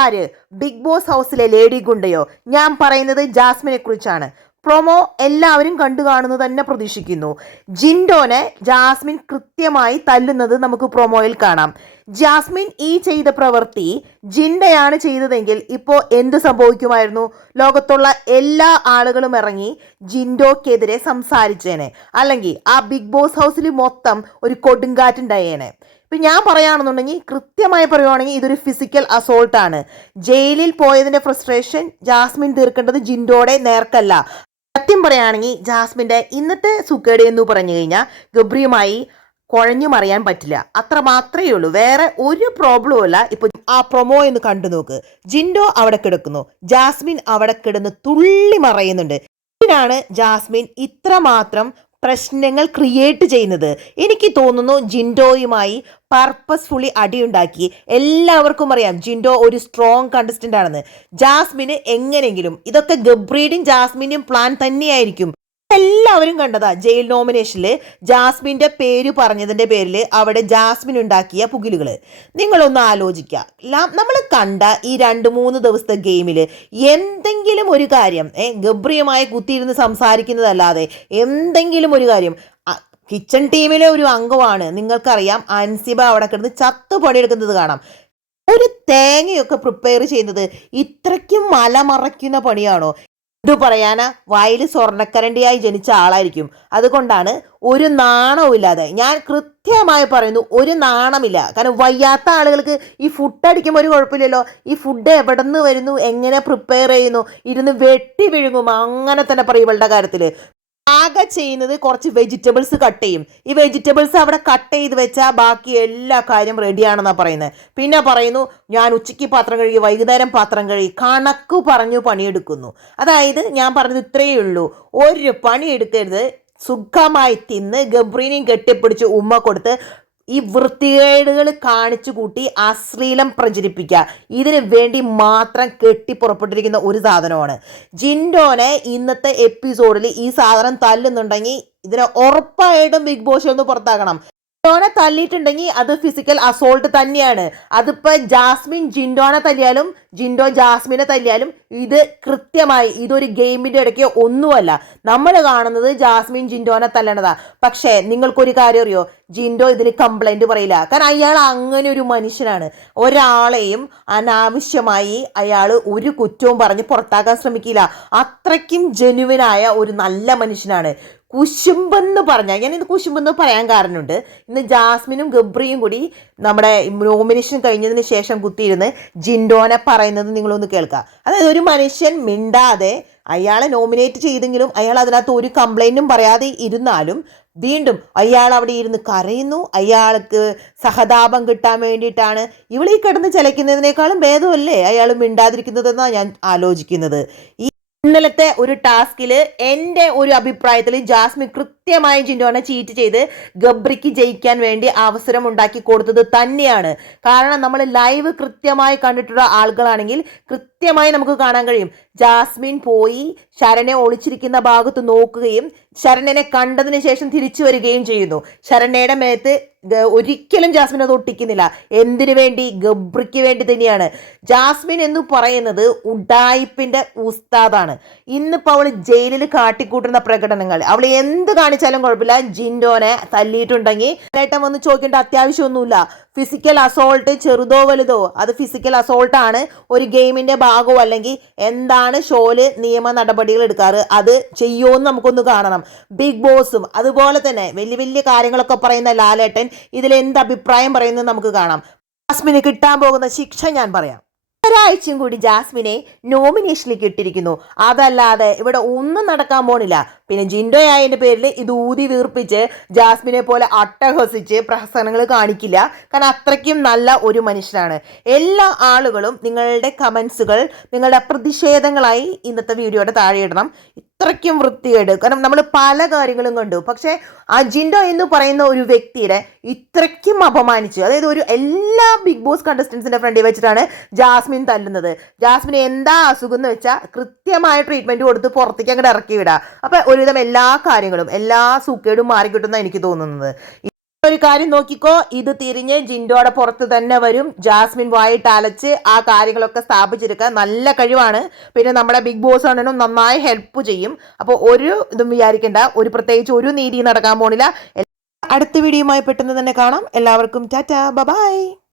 ആര്? Big boss ഹൗസിലെ lady ഗുണ്ടയോ? ഞാൻ പറയുന്നത് ജാസ്മിനെ കുറിച്ചാണ്. പ്രൊമോ എല്ലാവരും കണ്ടു കാണുന്നു തന്നെ പ്രതീക്ഷിക്കുന്നു. ജിൻഡോനെ ജാസ്മിൻ കൃത്യമായി തല്ലുന്നത് നമുക്ക് പ്രൊമോയിൽ കാണാം. ജാസ്മിൻ ഈ ചെയ്ത പ്രവൃത്തി ജിൻഡയാണ് ചെയ്തതെങ്കിൽ ഇപ്പോൾ എന്ത് സംഭവിക്കുമായിരുന്നു? ലോകത്തുള്ള എല്ലാ ആളുകളും ഇറങ്ങി ജിൻഡോക്കെതിരെ സംസാരിച്ചേനെ, അല്ലെങ്കിൽ ആ ബിഗ് ബോസ് ഹൗസിൽ മൊത്തം ഒരു കൊടുങ്കാറ്റുണ്ടായേനെ. ഇപ്പം ഞാൻ പറയുകയാണെന്നുണ്ടെങ്കിൽ, കൃത്യമായി പറയുവാണെങ്കിൽ ഇതൊരു ഫിസിക്കൽ അസോൾട്ടാണ്. ജയിലിൽ പോയതിൻ്റെ ഫ്രസ്ട്രേഷൻ ജാസ്മിൻ തീർക്കേണ്ടത് ജിൻഡോയുടെ നേർക്കല്ല. സത്യം പറയുകയാണെങ്കിൽ ജാസ്മിൻ്റെ ഇന്നത്തെ സുക്കേട് എന്ന് പറഞ്ഞു കഴിഞ്ഞാൽ ഗബ്രിയുമായി കുഴഞ്ഞു മറിയാൻ പറ്റില്ല, അത്ര മാത്രമേ ഉള്ളൂ. വേറെ ഒരു പ്രോബ്ലവും ഇല്ല. ഇപ്പോൾ ആ പ്രൊമോ എന്ന് കണ്ടു നോക്ക്. ജിൻഡോ അവിടെ കിടക്കുന്നു, ജാസ്മിൻ അവിടെ കിടന്ന് തുള്ളി മറയുന്നുണ്ട്. ഇതിനാണ് ജാസ്മിൻ ഇത്രമാത്രം പ്രശ്നങ്ങൾ ക്രിയേറ്റ് ചെയ്യുന്നത്. എനിക്ക് തോന്നുന്നു ജിൻഡോയുമായി പർപ്പസ്ഫുള്ളി അടിയുണ്ടാക്കി. എല്ലാവർക്കും അറിയാം ജിൻഡോ ഒരു സ്ട്രോങ് കണ്ടസ്റ്റന്റ് ആണെന്ന്. ജാസ്മിന് എങ്ങനെയെങ്കിലും, ഇതൊക്കെ ഗബ്രിയുടെയും ജാസ്മിൻ്റെയും പ്ലാൻ തന്നെയായിരിക്കും. എല്ലാവരും കണ്ടതാ ജയിൽ നോമിനേഷനിൽ ജാസ്മിൻ്റെ പേര് പറഞ്ഞതിൻ്റെ പേരിൽ അവിടെ ജാസ്മിൻ ഉണ്ടാക്കിയ പുകിലുകൾ. നിങ്ങളൊന്ന് ആലോചിക്കുക. നമ്മൾ കണ്ട ഈ 2-3 ദിവസത്തെ ഗെയിമിൽ എന്തെങ്കിലും ഒരു കാര്യം ഗബ്രിയുമായി കുത്തിയിരുന്ന് സംസാരിക്കുന്നതല്ലാതെ എന്തെങ്കിലും ഒരു കാര്യം, കിച്ചൺ ടീമിലെ ഒരു അംഗമാണ്, നിങ്ങൾക്കറിയാം അൻസിബ അവിടെ കിടന്ന് ചത്തു പണിയെടുക്കുന്നത് കാണാം. ഒരു തേങ്ങയൊക്കെ പ്രിപ്പയർ ചെയ്യുന്നത് ഇത്രയ്ക്കും മലമറയ്ക്കുന്ന പണിയാണോ? ഇത് പറയാനാ വായിൽ സ്വർണ്ണക്കരണ്ടിയായി ജനിച്ച ആളായിരിക്കും. അതുകൊണ്ടാണ് ഒരു നാണവും ഇല്ലാതെ, ഞാൻ കൃത്യമായി പറയുന്നു, ഒരു നാണമില്ല. കാരണം വയ്യാത്ത ആളുകൾക്ക് ഈ ഫുഡ് അടിക്കുമ്പോൾ ഒരു കുഴപ്പമില്ലല്ലോ. ഈ ഫുഡ് എവിടെ നിന്ന് വരുന്നു, എങ്ങനെ പ്രിപ്പയർ ചെയ്യുന്നു, ഇരുന്ന് വെട്ടി വിഴുങ്ങും, അങ്ങനെ തന്നെ പറയും ഇവളുടെ കാര്യത്തിൽ. ആകെ ചെയ്യുന്നത് കുറച്ച് വെജിറ്റബിൾസ് കട്ട് ചെയ്യും. ഈ വെജിറ്റബിൾസ് അവിടെ കട്ട് ചെയ്ത് വെച്ചാൽ ബാക്കി എല്ലാ കാര്യം റെഡിയാണെന്നാണ് പറയുന്നത്. പിന്നെ പറയുന്നു ഞാൻ ഉച്ചയ്ക്ക് പാത്രം കഴുകി, വൈകുന്നേരം പാത്രം കഴുകി, കണക്ക് പറഞ്ഞു പണിയെടുക്കുന്നു. അതായത് ഞാൻ പറഞ്ഞത് ഇത്രയേ ഉള്ളൂ, ഒരു പണിയെടുക്കരുത്, സുഖമായി തിന്ന് ഗബ്രീനെയും കെട്ടിപ്പിടിച്ച് ഉമ്മ കൊടുത്ത് ഈ വൃത്തികേടുകൾ കാണിച്ചു കൂട്ടി അശ്ലീലം പ്രചരിപ്പിക്കുക, ഇതിന് വേണ്ടി മാത്രം കെട്ടിപ്പുറപ്പെട്ടിരിക്കുന്ന ഒരു സാധനമാണ്. ജിൻഡോനെ ഇന്നത്തെ എപ്പിസോഡിൽ ഈ സാധനം തല്ലുന്നുണ്ടെങ്കിൽ ഇതിനെ ഉറപ്പായിട്ടും ബിഗ് ബോസ് ഒന്ന് പുറത്താക്കണം. ജിൻഡോനെ തല്ലിയിട്ടുണ്ടെങ്കിൽ അത് ഫിസിക്കൽ അസോൾട്ട് തന്നെയാണ്. അതിപ്പോൾ ജാസ്മിൻ ജിൻഡോനെ തല്ലിയാലും ജിൻഡോ ജാസ്മിനെ തല്ലിയാലും ഇത് കൃത്യമായി ഇതൊരു ഗെയിമിൻ്റെ ഇടയ്ക്ക് ഒന്നുമല്ല. നമ്മൾ കാണുന്നത് ജാസ്മിൻ ജിൻഡോനെ തല്ലണതാ. പക്ഷേ നിങ്ങൾക്കൊരു കാര്യം അറിയോ? ജിൻഡോ ഇതിന് കംപ്ലൈൻറ്റ് പറയില്ല. കാരണം അയാൾ അങ്ങനെ ഒരു മനുഷ്യനാണ്. ഒരാളെയും അനാവശ്യമായി അയാൾ ഒരു കുറ്റവും പറഞ്ഞ് പുറത്താക്കാൻ ശ്രമിക്കില്ല. അത്രയ്ക്കും ജെനുവിനായ ഒരു നല്ല മനുഷ്യനാണ്. കുശുമ്പെന്ന് പറഞ്ഞാൽ, ഞാനിത് കുശുമ്പെന്ന് പറയാൻ കാരണമുണ്ട്. ഇന്ന് ജാസ്മിനും ഗബ്രിയും കൂടി നമ്മുടെ നോമിനേഷൻ കഴിഞ്ഞതിന് ശേഷം കുത്തിയിരുന്ന് ജിൻഡോനെ പറയുന്നത് നിങ്ങളൊന്ന് കേൾക്കുക. അതായത് ഒരു മനുഷ്യൻ മിണ്ടാതെ അയാളെ നോമിനേറ്റ് ചെയ്തെങ്കിലും അയാൾ അതിനകത്ത് ഒരു കംപ്ലൈൻറ്റും പറയാതെ ഇരുന്നാലും വീണ്ടും അയാൾ അവിടെ ഇരുന്ന് കരയുന്നു. അയാൾക്ക് സഹതാപം കിട്ടാൻ വേണ്ടിയിട്ടാണ്. ഇവളീ കിടന്ന് ചലയ്ക്കുന്നതിനേക്കാളും ഭേദമല്ലേ അയാൾ മിണ്ടാതിരിക്കുന്നതെന്നാണ് ഞാൻ ആലോചിക്കുന്നത്. ഇന്നലത്തെ ഒരു ടാസ്കിൽ എൻ്റെ ഒരു അഭിപ്രായത്തിൽ ജാസ്മിൻ കൃത്യമായി ജിൻഡോനെ ചീറ്റ് ചെയ്ത് ഗബ്രിക്ക് ജയിക്കാൻ വേണ്ടി അവസരം ഉണ്ടാക്കി കൊടുത്തത് തന്നെയാണ്. കാരണം നമ്മൾ ലൈവ് കൃത്യമായി കണ്ടിട്ടുള്ള ആളുകളാണെങ്കിൽ കൃത്യമായി നമുക്ക് കാണാൻ കഴിയും. ജാസ്മിൻ പോയി ശരണ്യെ ഒളിച്ചിരിക്കുന്ന ഭാഗത്ത് നോക്കുകയും ശരണ്യനെ കണ്ടതിന് ശേഷം തിരിച്ചു വരികയും ചെയ്യുന്നു. ശരണ്യയുടെ മേത്ത് ഒരിക്കലും ജാസ്മിൻ അത് ഒട്ടിക്കുന്നില്ല. എന്തിനു വേണ്ടി? ഗബ്രിക്ക് വേണ്ടി തന്നെയാണ്. ജാസ്മിൻ എന്ന് പറയുന്നത് ഉഡായിപ്പിന്റെ ഉസ്താദാണ്. ഇന്നിപ്പോൾ അവൾ ജയിലിൽ കാട്ടിക്കൂട്ടുന്ന പ്രകടനങ്ങൾ, അവൾ എന്ത് കാണിച്ചാലും കുഴപ്പമില്ല. ജിൻഡോനെ തല്ലിയിട്ടുണ്ടെങ്കിൽ ഏട്ടൻ വന്ന് ചോദിക്കേണ്ട അത്യാവശ്യമൊന്നുമില്ല. ഫിസിക്കൽ അസോൾട്ട് ചെറുതോ വലുതോ അത് ഫിസിക്കൽ അസോൾട്ടാണ്. ഒരു ഗെയിമിന്റെ ഭാഗമോ അല്ലെങ്കിൽ എന്താണ് ഷോയില് നിയമ നടപടികൾ എടുക്കാറ് അത് ചെയ്യുമോയെന്ന് നമുക്കൊന്ന് കാണണം. ബിഗ് ബോസും അതുപോലെ തന്നെ വലിയ വലിയ കാര്യങ്ങളൊക്കെ പറയുന്ന ലാലേട്ടൻ ഇതിൽ എന്ത് അഭിപ്രായം പറയുന്നത് നമുക്ക് കാണാം. ജാസ്മിന് കിട്ടാൻ പോകുന്ന ശിക്ഷ ഞാൻ പറയാം. ഒരാഴ്ചയും കൂടി ജാസ്മിനെ നോമിനേഷനിലേക്ക് ഇട്ടിരിക്കുന്നു. അതല്ലാതെ ഇവിടെ ഒന്നും നടക്കാൻ പോണില്ല. പിന്നെ ജിൻഡോ ആയതിൻ്റെ പേരിൽ ഇത് ഊതി വീർപ്പിച്ച് ജാസ്മിനെ പോലെ അട്ടഹസിച്ച് പ്രഹസനങ്ങൾ കാണിക്കില്ല. കാരണം അത്രയ്ക്കും നല്ല ഒരു മനുഷ്യനാണ്. എല്ലാ ആളുകളും നിങ്ങളുടെ കമൻസുകൾ, നിങ്ങളുടെ പ്രതിഷേധങ്ങളായി ഇന്നത്തെ വീഡിയോയുടെ താഴെ ഇടണം. ഇത്രയ്ക്കും വൃത്തികേട്. കാരണം നമ്മൾ പല കാര്യങ്ങളും കണ്ടു. പക്ഷേ ആ ജിൻഡോ എന്ന് പറയുന്ന ഒരു വ്യക്തിയെ ഇത്രയ്ക്കും അപമാനിച്ച്, അതായത് ഒരു എല്ലാ ബിഗ് ബോസ് കണ്ടസ്റ്റൻസിൻ്റെ ഫ്രണ്ടിൽ വെച്ചിട്ടാണ് ജാസ്മിൻ തല്ലുന്നത്. ജാസ്മിന് എന്താ അസുഖം എന്ന് വെച്ചാൽ കൃത്യമായ ട്രീറ്റ്മെൻറ്റ് കൊടുത്ത് പുറത്തേക്ക് അങ്ങോട്ട് ഇറക്കി വിടുക. അപ്പം ഒരുവിധം എല്ലാ കാര്യങ്ങളും എല്ലാ സൂക്കേടും മാറിക്കിട്ടുമെന്നാണ് എനിക്ക് തോന്നുന്നത്. ഒരു കാര്യം നോക്കിക്കോ, ഇത് തിരിഞ്ഞ് ജിൻഡോയുടെ പുറത്ത് തന്നെ വരും. ജാസ്മിൻ വായിട്ട് അലച്ച് ആ കാര്യങ്ങളൊക്കെ സ്ഥാപിച്ചെടുക്കാൻ നല്ല കഴിവാണ്. പിന്നെ നമ്മുടെ ബിഗ് ബോസ് ആണെന്നും നന്നായി ഹെൽപ്പ് ചെയ്യും. അപ്പോൾ ഒരു ഇതും വിചാരിക്കേണ്ട, പ്രത്യേകിച്ച് ഒരു നീതി നടക്കാൻ പോണില്ല. അടുത്ത വീഡിയോയുമായി പെട്ടെന്ന് തന്നെ കാണാം. എല്ലാവർക്കും ടാറ്റാ ബൈ.